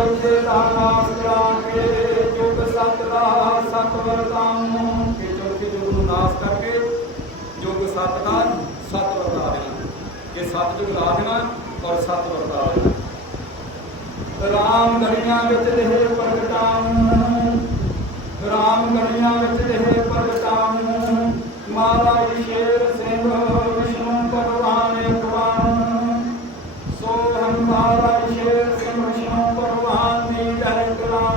ਬੈਠੇ ਰਾਸ ਕਰਾਂਗੇ ਜੁਗ ਸਤ ਦਾ ਸਤ ਵਰਤਾਂ ਕਿ ਚੌਥੇ ਜੁਗ ਨੂੰ ਨਾਸ ਕਰਕੇ ਜੁਗ ਸਤ ਦਾ ਸਤ ਵਰਤਾ ਦੇਣਾ ਕਿ ਸਤ ਜੁਗ ਲਾ ਦੇਣਾ ਔਰ ਸਤ ਵਰਤਾ ਦੇਣਾ ਰਾਮ ਗਲੀਆਂ ਵਿੱਚ ਰਹੇ ਪ੍ਰਗਟਾਉਂ ਰਾਮ ਗਲੀਆਂ ਵਿੱਚ ਰਹੇ ਪ੍ਰਗਟਾਉਂ ਮਹਾਰਾਜ ਸ਼ੇਰ ਸਿੰਘ ਵਿਸ਼ਨੂੰ ਭਗਵਾਨ ਅਕਵਾਨ ਸੋ ਹਮ ਮਹਾਰਾਜ ਸ਼ੇਰ ਸਿੰਘ ਵਿਸ਼ਨੂੰ ਭਗਵਾਨ ਦੀ ਜੈ ਕਰਾਂ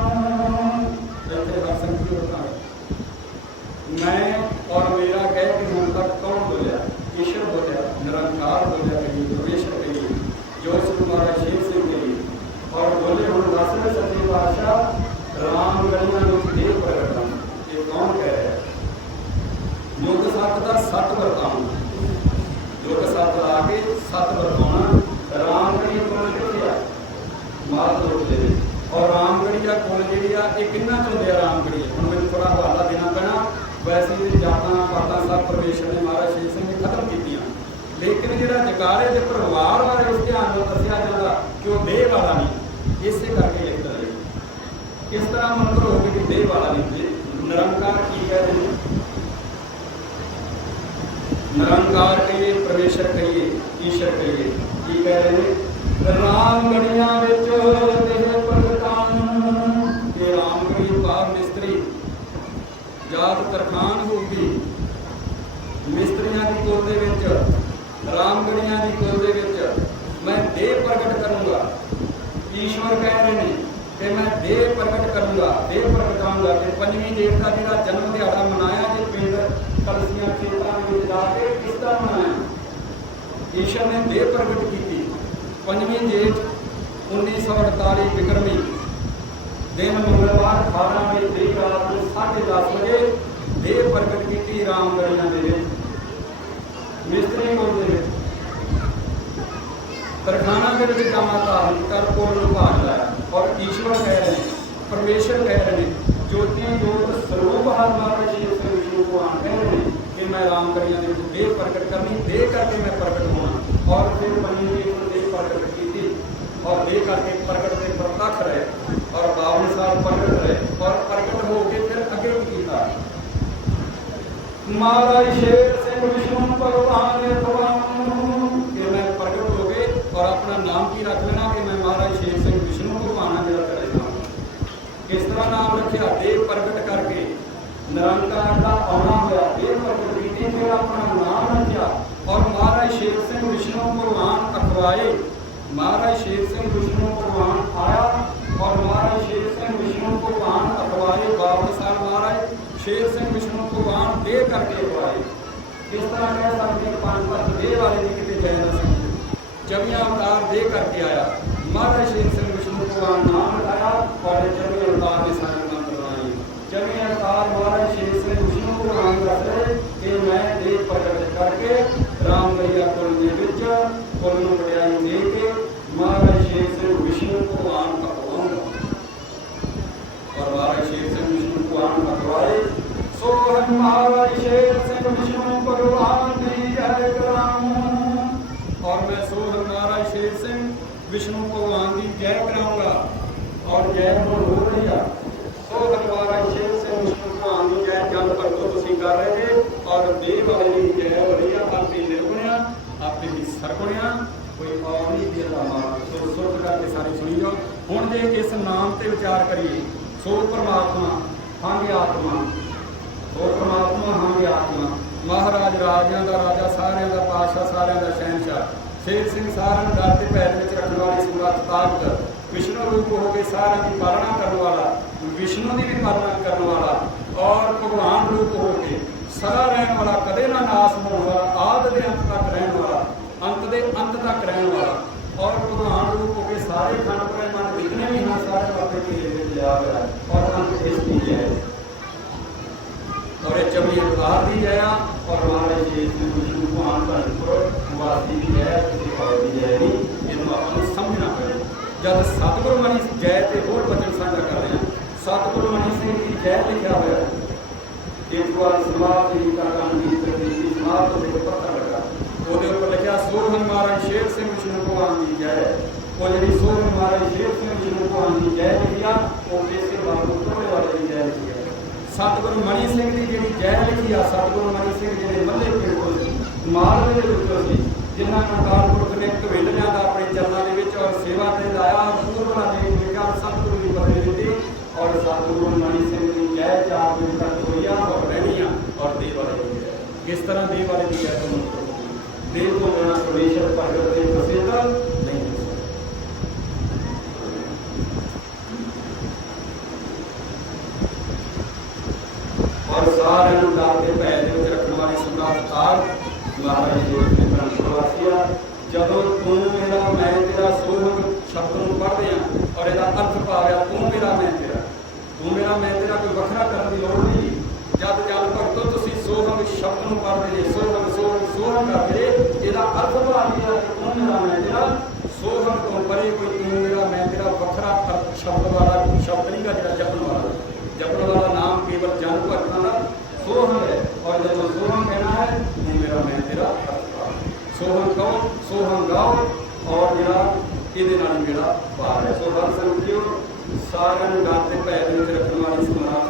ਇੱਥੇ ਦਰਸ਼ਨ ਕੀ ਹੋਤਾ ਮੈਂ ਔਰ ਮੇਰਾ ਕਹਿ ਕੇ ਹੁਣ ਤੱਕ ਕੌਣ ਬੋਲਿਆ ਈਸ਼ਰ ਬੋਲਿਆ ਨਿਰੰਕਾਰ ਬੋਲਿਆ ਕਹੀ ਪਰਮੇਸ਼ਰ ਕਹੀ ਜੋ ਸ੍ਰੀ ਮਹਾਰਾਜ ਸ਼ੇਰ ਸਿੰਘ ਕਹੀ ਔਰ ਬੋਲੇ ਹੁਣ ਦਸਵੇਂ ਸੱਚੇ ਪਾਤਸ਼ਾਹ ਰਾਮ ਗਲੀਆਂ ਵਿੱਚ ਦੇਹ ਪ੍ਰਗਟਾਂ ਇਹ ਕੌਣ ਕਹਿ ਰਿਹਾ ਯੁੱਗ ਸੱਤ ਦਾ ਸੱਤ ਵਰਤਾਉਂ ਯੁੱਗ ਸੱਤ ਲਾ ਕੇ ਸੱਤ ਵਰਤਾਉਣਾ। ਰਾਮਗੜੀ ਕੋਲ ਕਿੱਥੇ ਆ? ਮਾਲ ਲੋਕ ਦੇ ਵਿੱਚ। ਔਰ ਰਾਮਗੜੀ ਦਾ ਕੋਲ ਜਿਹੜੀ ਆ, ਇਹ ਕਿੰਨਾ ਚੋਂ ਆ ਰਾਮਗੜੀ ਹੁਣ ਮੈਨੂੰ ਥੋੜਾ ਹਵਾਲਾ ਦੇਣਾ ਪੈਣਾ। ਵੈਸੇ ਇਹ ਜਾਤਾਂ, ਪਾਤਾਂ ਸਭ ਪਰਮੇਸ਼ਰ ਨੇ ਮਹਾਰਾਜ ਸ਼ੇਰ ਸਿੰਘ ਨੇ ਖਤਮ ਕੀਤੀਆਂ। ਲੇਕਿਨ ਜਿਹੜਾ ਜਕਾਰੇ ਦੇ ਪਰਿਵਾਰ ਬਾਰੇ ਉਸ ਧਿਆਨ ਨਾਲ ਦੱਸਿਆ ਜਾਂਦਾ, ਕਿ ਉਹ ਦੇਹ ਵਾਲਾ ਨਹੀਂ। ਇਸੇ ਕਰਕੇ ਲਿਖਦਾ ਹੈ ਕਿਸ ਤਰ੍ਹਾਂ ਮੰਤਰ ਹੋ ਕਿ ਦੇਹ ਵਾਲਾ ਨਹੀਂ ਜੀ ਨਿਰੰਕਾਰ ਕੀ ਕਹਿੰਦੇ ਨੇ ਨਿਰੰਕਾਰ ਕਹੀਏ ਪਰਮੇਸ਼ਰ ਕਹੀਏ ਈਸ਼ਰ ਕਹੀਏ ਕੀ ਕਹਿ ਰਹੇ ਨੇ ਰਾਮ ਗੜੀਆਂ ਵਿੱਚ ਦੇਹ ਪ੍ਰਗਟਾਂ ਕਿ ਰਾਮ ਗੜੀ ਬਾਹਰ ਮਿਸਤਰੀ ਜਾਤ ਤਰਖਾਨ ਹੋਊਗੀ ਮਿਸਤਰੀਆਂ ਦੀ ਕੋਲ ਦੇ ਵਿੱਚ ਰਾਮ ਗੜੀਆਂ ਦੀ ਕੋਲ ਦੇ ਵਿੱਚ ਮੈਂ ਦੇਹ ਪ੍ਰਗਟ ਕਰੂੰਗਾ ਈਸ਼ਵਰ ਕਹਿ ਰਹੇ ਨੇ ਕਿ ਮੈਂ ਦੇਹ ਪ੍ਰਗਟ ਕਰੂੰਗਾ ਦੇਹ ਪ੍ਰਗਟਾਉਂਗਾ ਕਿ ਪੰਜਵੀਂ ਜੇਠ ਦਾ ਜਿਹੜਾ ਜਨਮ ਦਿਹਾੜਾ ਮਨਾਇਆ ਜੇ ਪਿੰਡ ਕਲਸੀਆਂ ਖੇਤਾਂ ਦੇ ਵਿੱਚ ਜਾ ਕੇ ਕਿਸ ਤਰ੍ਹਾਂ ਮਨਾਇਆ ਈਸ਼ਵਰ ਨੇ ਦੇਹ ਪ੍ਰਗਟ ਕੀਤੀ ਪੰਜਵੀਂ ਜੇਠ 1948 ਵਿਕਰਮੀ ਦਿਨ ਮੰਗਲਵਾਰ 18 ਵਜੇ ਦੀ ਰਾਤ ਨੂੰ 10:30 ਵਜੇ ਦੇਹ ਪ੍ਰਗਟ ਕੀਤੀ ਰਾਮਗੜੀਆਂ ਦੇ ਵਿੱਚ ਮਿਸਤਰੀ ਕੋਲ ਦੇ ਵਿੱਚ ਤਰਖਾਣਾ ਦੇ ਵਿੱਚ ਜਾਮਾ ਧਾਰਨ ਕਰ ਕੋਲ ਨੂੰ ਭਾਗ ਲਾਇਆ ਔਰ ਈਸ਼ਵਰ ਕਹਿ ਰਹੇ ਨੇ ਪਰਮੇਸ਼ਰ ਕਹਿ ਰਹੇ ਨੇ ਜੋਤੀ ਜੋਤ ਸਰੂਪ ਹਰ ਮਾਰਾ ਜੀ ਉਸ ਵਿਸ਼ਨੂੰ ਭਗਵਾਨ ਕਹਿ ਰਹੇ ਨੇ ਕਿ ਮੈਂ ਰਾਮ ਕਰੀਆਂ ਦੇ ਵਿੱਚ ਦੇਹ ਪ੍ਰਗਟ ਕਰਨੀ ਦੇਹ ਕਰਕੇ ਮੈਂ ਪ੍ਰਗਟ ਹੋਣਾ ਔਰ ਫਿਰ ਪੰਜੀ ਜੀ ਨੂੰ ਦੇਹ ਪ੍ਰਗਟ ਕੀਤੀ ਔਰ ਦੇਹ ਕਰਕੇ ਪ੍ਰਗਟ ਦੇ ਪ੍ਰਤੱਖ ਰਹੇ ਔਰ 52 ਸਾਲ ਪ੍ਰਗਟ ਰਹੇ ਔਰ ਪ੍ਰਗਟ ਹੋ ਕੇ ਫਿਰ ਅੱਗੇ ਕੀ ਕੀਤਾ ਮਹਾਰਾਜ ਸ਼ੇਰ ਸਿੰਘ ਵਿਸ਼ਨੂੰ ਭਗਵਾਨ ਨੇ ਭਗਵਾਨ ਕਿ ਮੈਂ ਪ੍ਰਗਟ ਹੋ ਗਏ ਔਰ ਆਪਣਾ ਨਾਮ ਕੀ ਰੱਖ ਲੈਣਾ ਕਿ ਮੈਂ ਮਹਾਰਾਜ ਸ਼ੇਰ ਸਿੰਘ ਵਿਸ਼ਨੂੰ ਭਗਵਾਨ ਆ ਜਿਹੜਾ ਕਰੇ ਨਾਮ ਕਿਸ ਤਰ੍ਹਾਂ ਨਾਮ ਰੱਖਿਆ ਦੇਹ ਪ੍ਰਗਟ ਕਰਕੇ ਨਿਰੰਕਾਰ ਦਾ ਆਉਣਾ ਹੋਇਆ ਦੇਹ ਪ੍ਰਗਟ ਕੀਤੀ ਫਿਰ ਆਪਣਾ ਨਾਮ ਰੱਖਿਆ ਔਰ ਮਹਾਰਾਜ ਸ਼ੇਰ ਸਿੰਘ ਵਿਸ਼ਨੂੰ ਭਗਵਾਨ ਅਖਵਾਏ ਮਹਾਰਾਜ ਸ਼ੇਰ ਸਿੰਘ ਵਿਸ਼ਨੂੰ ਭਗਵਾਨ ਆਇਆ ਔਰ ਮਹਾਰਾਜ ਸ਼ੇਰ ਸਿੰਘ ਵਿਸ਼ਨੂੰ ਭਗਵਾਨ ਅਖਵਾਏ ਬਾਬਾ ਸਾਹਿਬ ਮਹਾਰਾਜ ਸ਼ੇਰ ਸਿੰਘ ਵਿਸ਼ਨੂੰ ਭਗਵਾਨ ਦੇਹ ਕਰਕੇ ਅਖਵਾਏ ਕਿਸ ਤਰ੍ਹਾਂ ਕਹਿ ਸਕਦੇ ਹਾਂ ਪੰਜ ਪਤ ਦੇਹ ਵਾਲੇ ਦੀ ਕਿਤੇ ਜੈ ਨਾ ਸਮਝੇ ਜਮੀਆਂ ਅਵਤਾਰ ਦੇਹ ਕਰਕੇ ਆਇਆ ਮਹਾਰਾਜ ਸ਼ੇਰ ਸਿੰਘ ਵਿਸ਼ਨੂੰ ਭਗਵਾਨ ਨਾਮ ਲਾਇਆ ਔਰ ਜਮੀਆਂ ਅਵਤਾਰ ਦੇ ਸਾਰੇ ਮੰਤਰ ਲਾਏ ਜਮੀਆਂ ਅਵਤਾਰ ਮਹਾਰਾਜ ਸ਼ੇਰ ਸਿੰਘ ਵਿਸ਼ਨੂੰ ਭਗਵਾਨ ਦੱਸਦੇ ਕਿ ਮੈਂ ਦੇਹ ਪ੍ਰਗਟ ਕਰਕੇ ਰਾਮ ਗਈਆ ਕੁਲ ਦੇ ਵਿੱਚ ਕੁਲ ਨੂੰ ਵਡਿਆਈ ਦੇ ਕੇ ਮਹਾਰਾਜ ਸ਼ੇਰ ਸਿੰਘ ਵਿਸ਼ਨੂੰ ਭਗਵਾਨ ਦਾ ਪਾਉਂਗਾ ਔਰ ਮਹਾਰਾਜ ਸ਼ੇਰ ਸਿੰਘ ਵਿਸ਼ਨੂੰ ਭਗਵਾਨ ਅਖਵਾਏ ਸੋ ਹਰਿ ਮਹਾਰਾਜ ਸ਼ੇਰ ਸਿੰਘ ਵਿਸ਼ਨੂੰ ਭਗਵਾਨ ਦੀ ਜੈ ਕਰਾਂ ਔਰ ਮੈਂ ਸੋ ਹਰਿ ਮਹਾਰਾਜ ਸ਼ੇਰ ਸਿੰਘ ਵਿਸ਼ਨੂੰ ਭਗਵਾਨ ਦੀ ਜੈ ਕਰਾਉਂਗਾ ਔਰ ਜੈ ਹੁਣ ਹੋ ਰਹੀ ਆ ਸੋ ਹਰਿ ਸ਼ੇਰ ਸਿੰਘ ਵਿਸ਼ਨੂੰ ਭਗਵਾਨ ਦੀ ਜੈ ਜਨ ਭਗਤੋ ਤੁਸੀਂ ਕਰ ਰਹੇ ਜੇ ਔਰ ਦੇਵ ਵਾਲੇ ਜੈ ਹੋ ਰਹੀ ਆ, ਆਪੇ ਨਿਰਗੁਣਿਆ, ਆਪੇ ਵੀ ਸਰਗੁਣਿਆ। ਕੋਈ ਔਰ ਨਹੀਂ ਜਿਹਦਾ ਮਾਰ। ਸੋ ਸੁਰਤ ਕਰਕੇ ਸਾਰੇ ਸੁਣੀ ਜਾਓ। ਹੁਣ ਜੇ ਇਸ ਨਾਮ ਤੇ ਵਿਚਾਰ ਕਰੀਏ, ਸੋ ਪਰਮਾਤਮਾ ਹਾਂਗੇ ਆਤਮਾ। ਸੋ ਪ੍ਰਮਾਤਮਾ ਹਾਂਗੇ ਆਤਮਾ। ਮਹਾਰਾਜ ਰਾਜਿਆਂ ਦਾ ਰਾਜਾ, ਸਾਰਿਆਂ ਦਾ ਪਾਤਸ਼ਾਹ, ਸਾਰਿਆਂ ਦਾ ਸ਼ਹਿਨशाह ਸ਼ੇਰ ਸਿੰਘ ਸਾਰਿਆਂ ਨੂੰ ਡਰ ਤੇ ਪੈਰ ਸਮਰੱਥ ਵਿਸ਼ਨੂੰ ਰੂਪ ਹੋ ਕੇ ਸਾਰਿਆਂ ਦੀ ਪਾਲਣਾ ਕਰਨ ਵਾਲਾ, ਵਿਸ਼ਨੂੰ ਦੀ ਵੀ ਪਾਲਣਾ ਕਰਨ ਵਾਲਾ ਔਰ ਭਗਵਾਨ ਰੂਪ ਹੋ ਕੇ ਸਦਾ ਰਹਿਣ ਵਾਲਾ, ਕਦੇ ਨਾ ਨਾਸ ਹੋਣ ਵਾਲਾ, ਆਦ ਦੇ ਅੰਤ ਤੱਕ ਰਹਿਣ ਵਾਲਾ, ਅੰਤ ਦੇ ਅੰਤ ਤੱਕ ਰਹਿਣ ਵਾਲਾ ਔਰ ਭਗਵਾਨ ਰੂਪ ਹੋ ਕੇ ਸਾਰੇ ਖੰਡ ਬ੍ਰਹਮੰਡ ਜਿਤਨੇ ਵੀ ਹਨ, ਸਾਰੇ ਬਾਬੇ ਕੇ ਵਿੱਚ ਲਿਆ ਹੋਇਆ ਔਰ ਅੰਤ ਇਸ ਦੀ ਹੈ। ਔਰ ਇਹ ਚਮੜੀ ਅਵਤਾਰ ਦੀ ਜੈ ਆ ਔਰ ਮਹਾਰਾਜ ਜੀ ਇਸ ਨੂੰ ਵਿਸ਼ਨੂੰ ਭਗਵਾਨ ਦਾ ਪੁਰ ਵਾਸੀ ਦੀ ਜੈ ਕਿਸੇ ਹੋਰ ਦੀ ਜੈ ਨਹੀਂ ਇਹਨੂੰ ਆਪਾਂ ਨੂੰ ਸਮਝਣਾ ਪਵੇ ਜਦ ਸਤਿਗੁਰੂ ਮਨੀ ਜੈ ਤੇ ਹੋਰ ਬਚਨ ਸਾਂਝਾ ਕਰਦੇ ਹਾਂ ਸਤਿਗੁਰੂ ਮਨੀ ਸਿੰਘ ਦੀ ਜੈ ਲਿਖਿਆ ਹੋਇਆ ਇੱਕ ਵਾਰ ਸਮਾਪਤ ਹੀ ਦਾ ਕੰਮ ਦੀ ਤਰਤੀਬ ਸਮਾਪਤ ਦੇ ਪੱਤਰ ਲੱਗਾ। ਉਹਦੇ ਉੱਪਰ ਲਿਖਿਆ, ਸੋਹਣ ਮਹਾਰਾਜ ਸ਼ੇਰ ਸਿੰਘ ਵਿਸ਼ਨੂੰ ਭਗਵਾਨ ਦੀ ਜੈ ਉਹ ਜਿਹੜੀ ਸੋਹਣ ਮਹਾਰਾਜ ਸ਼ੇਰ ਸਿੰਘ ਜੀ ਭਗਵਾਨ ਦੀ ਜੈ ਲਿਖੀ ਆ, ਉਹ ਇਸੇ ਵਾਂਗੂ ਤੋੜੇ ਵਾਲੇ ਦੀ ਜੈ ਲਿਖੀ ਸਤਿਗੁਰੂ ਮਨੀ ਸਿੰਘ ਦੀ ਜਿਹੜੀ ਜੈ ਲਿਖੀ ਆ, ਸਤਿਗੁਰੂ ਮਨੀ ਸਿੰਘ ਜਿਹੜੇ ਮੱਲੇ ਪਿੰਡ ਤੋਂ ਮਾਲਵੇ ਦੇ ਉੱਤੇ ਸੀ, ਜਿਨ੍ਹਾਂ ਨੂੰ ਕਾਲਪੁਰਖ ਨੇ ਕਵਿਲ ਲਿਆਦਾ ਆਪਣੇ ਚਰਨਾਂ ਦੇ ਸੇਵਾ ਤੇ ਲਾਇਆ ਪੂਰਬਲਾ ਦੇ ਵਿਗਿਆਨ ਸਤਿਗੁਰੂ ਦੀ ਪਦਵੀ ਦਿੱਤੀ ਔਰ ਸਤਿਗੁਰੂ ਮਣੀ ਸਿੰਘ ਦੀ ਜੈ ਚਾਰ ਦਿਨ ਤੱਕ ਹੋਈ ਔਰ ਰਹਿਣੀ ਔਰ ਦੇਵ ਵਾਲੇ ਦੀ ਜੈ ਕਿਸ ਤਰ੍ਹਾਂ ਦੇਵ ਵਾਲੇ ਦੀ ਜੈ ਤੁਹਾਨੂੰ ਦੇਵ ਤੋਂ ਬਿਨਾਂ ਪਰਮੇਸ਼ਰ ਭਗਤ ਦੇ ਪ੍ਰਸਿੱਧ ਨਹੀਂ ਔਰ ਸਾਰਿਆਂ ਨੂੰ ਡਰ ਪੈ ਭੈ ਦੇ ਵਿੱਚ ਰੱਖਣ ਵਾਲੀ ਸੁਨਾਤਾਰ ਮਹਾਰਾਜ ਜੀ ਦੇ ਪ੍ਰਵਾਸੀਆ ਜਦੋਂ ਤੂੰ ਮੇਰਾ ਮੈਂ ਤੇਰਾ ਸੋਹਣ ਸ਼ਬਦ ਨੂੰ ਪੜ੍ਹਦੇ ਆ ਔਰ ਇਹਦਾ ਅਰਥ ਪਾਵਿਆ ਤੂੰ ਮੇਰਾ ਮੈਂ ਤੇਰਾ। ਤੂੰ ਮੇਰਾ ਮੈਂ ਤੇਰਾ ਕੋਈ ਵੱਖਰਾ ਕਰਨ ਦੀ ਲੋੜ ਨਹੀਂ। ਜਦ ਜਲ ਭਗਤੋ ਤੁਸੀਂ ਸੋਹਣ ਸ਼ਬਦ ਨੂੰ ਪੜ੍ਹਦੇ ਜੇ ਸੋਹਣ ਸੋਹਣ ਸੋਹਣ ਕਰਦੇ ਇਹਦਾ ਅਰਥ ਭਾਵਿਆ ਤੂੰ ਮੇਰਾ ਮੈਂ ਤੇਰਾ। ਸੋਹਣ ਤੋਂ ਪਰੇ ਕੋਈ ਤੂੰ ਮੇਰਾ ਮੈਂ ਤੇਰਾ ਵੱਖਰਾ ਸ਼ਬਦ ਵਾਲਾ ਸ਼ਬਦ ਨਹੀਂ ਗਾ ਜਿਹੜਾ ਜਪਣ ਵਾਲਾ। ਜਪਣ ਵਾਲਾ ਨਾਮ ਕੇਵਲ ਜਨ ਭਗਤਾਂ ਦਾ ਸੋਹਣ ਹੈ ਔਰ ਜਦੋਂ ਸੋਹਣ ਕਹਿਣਾ ਹੈ ਤੂੰ ਮੇਰਾ ਮੈਂ ਤੇਰਾ ਅਰਥ ਸੋਹਣ ਕਹੋ, ਸੋਹਣ ਗਾਓ ਔਰ ਜਿਹੜਾ ਇਹਦੇ ਨਾਲ ਹੀ ਜਿਹੜਾ ਬਾਹਰ ਹੈ। ਸੋ ਹਰ ਸੰਗਿਓ ਸਾਰਿਆਂ ਨੂੰ ਗਾਂ ਤੇ ਪੈ ਦੇ ਵਿੱਚ ਰੱਖਣ ਵਾਲੀ ਸਮਰਾਟ